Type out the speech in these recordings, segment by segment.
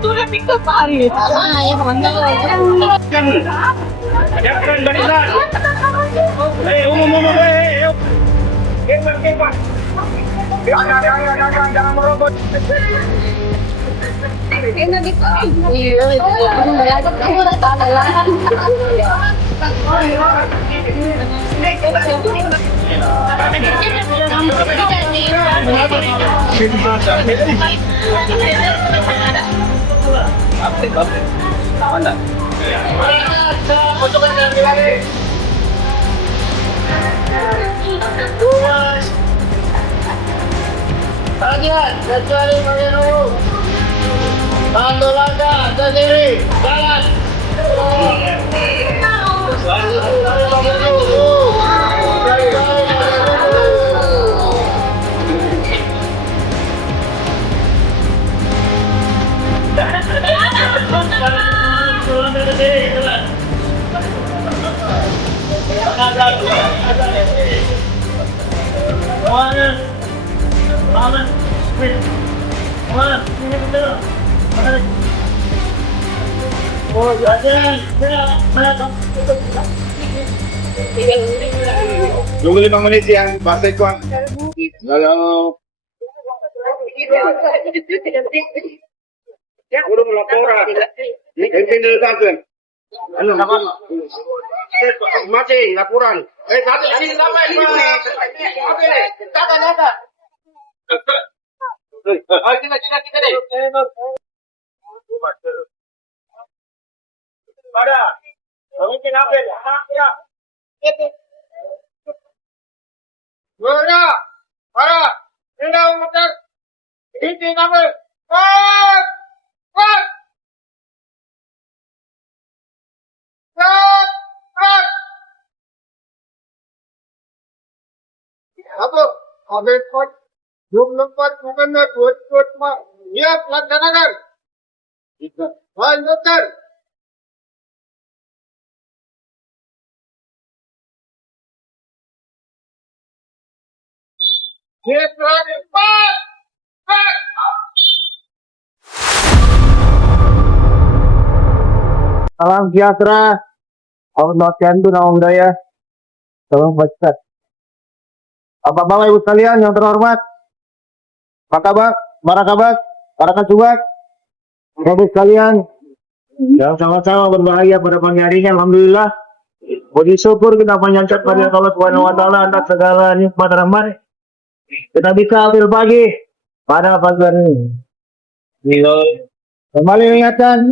Sudah tiga kali. Saya mengandung. Ada keren barisan. Umum. Kemar. Jangan merobot. Enak gitu. Iya, belajar kurang tangan. Mana? Bagian, kecuali bagian dulu. Satu langkah ke kiri, jalan. Tunggu 5 menit ya, Pak Sekwan. Kalau udah melaporan, ini diletakkan. Anu, masih laporan. Satu sini sampai. Oke, kata. Ayo kita deh. Ada. Mungkin apa ya? Ya. Guna. Para. Tidak muter. Ini nama. Pak. Apa? Ada kot. Belum lempat mengenai buat mak. Ya, laksanakan. Lanjutkan. Salam sejahtera. Allah Tuhan Naum Daya. Salam baca. Bapak Ibu sekalian yang terhormat. Para kabar, Ibu sekalian yang sama-sama berbahagia pada pagi hari ini, alhamdulillah. Puji syukur kita panjatkan pada Allah Subhanahu wa taala atas segala nikmat rahmat. Kita bisa ambil pagi pada pagi hari ini. Kembali mengingatkan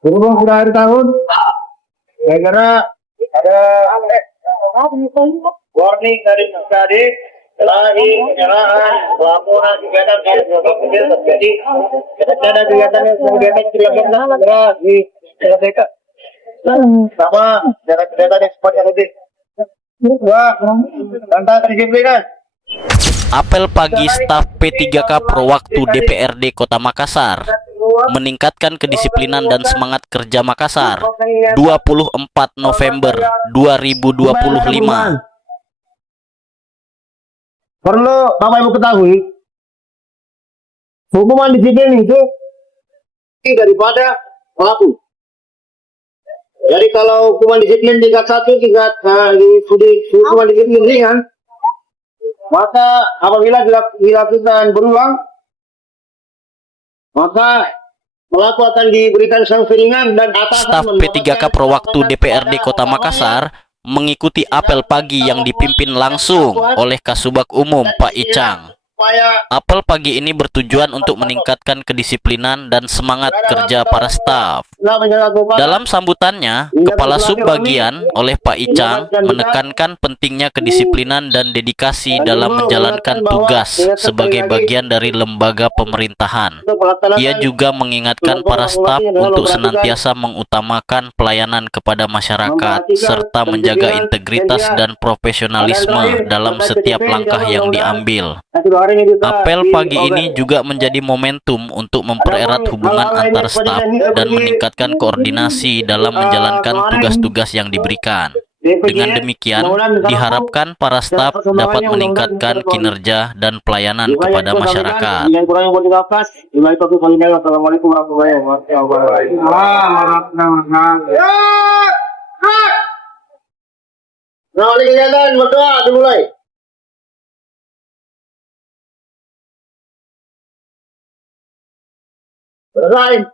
berhubung sudah akhir tahun, saya kira ada warning dari BMKG terakhir penyerahan laporan kegiatan terjadi kegiatan yang kemudian dilakukan segera diselesaikan sama kegiatan yang sifatnya lebih tentang kedisiplinan. Apel pagi staf P3K Prowaktu DPRD Kota Makassar meningkatkan kedisiplinan dan semangat kerja Makassar 24 November 2025. Perlu Bapak Ibu ketahui, hukuman disiplin itu daripada pelaku. Jadi kalau hukuman disiplin tingkat 1, hukuman disiplin ringan, maka apabila dilakukan berulang, maka pelaku akan diberikan sanksi ringan dan Staf P3K Prowaktu DPRD Kota Makassar mengikuti apel pagi yang dipimpin langsung oleh Kasubag Umum Pak Icang. Apel pagi ini bertujuan untuk meningkatkan kedisiplinan dan semangat kerja para staf. Dalam sambutannya, Kepala Subbagian oleh Pak Icang menekankan pentingnya kedisiplinan dan dedikasi dalam menjalankan tugas sebagai bagian dari lembaga pemerintahan. Ia juga mengingatkan para staf untuk senantiasa mengutamakan pelayanan kepada masyarakat serta menjaga integritas dan profesionalisme dalam setiap langkah yang diambil. Apel pagi ini juga menjadi momentum untuk mempererat hubungan antar staf dan meningkatkan koordinasi dalam menjalankan tugas-tugas yang diberikan. Dengan demikian, diharapkan para staf dapat meningkatkan kinerja dan pelayanan kepada masyarakat. Yang kurang yang boleh nafas. Assalamualaikum warahmatullahi wabarakatuh. Nah, oleh kelihatan berdoa dimulai. Selesai.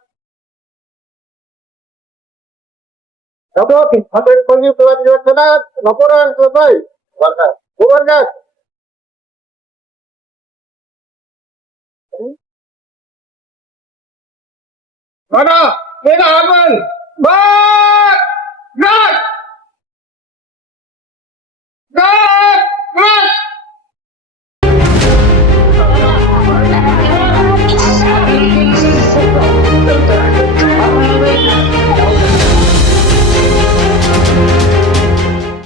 Oke, hasil kunjung telah dilaksanakan. Laporan selesai. Bubarkan. Mana? Mana aman?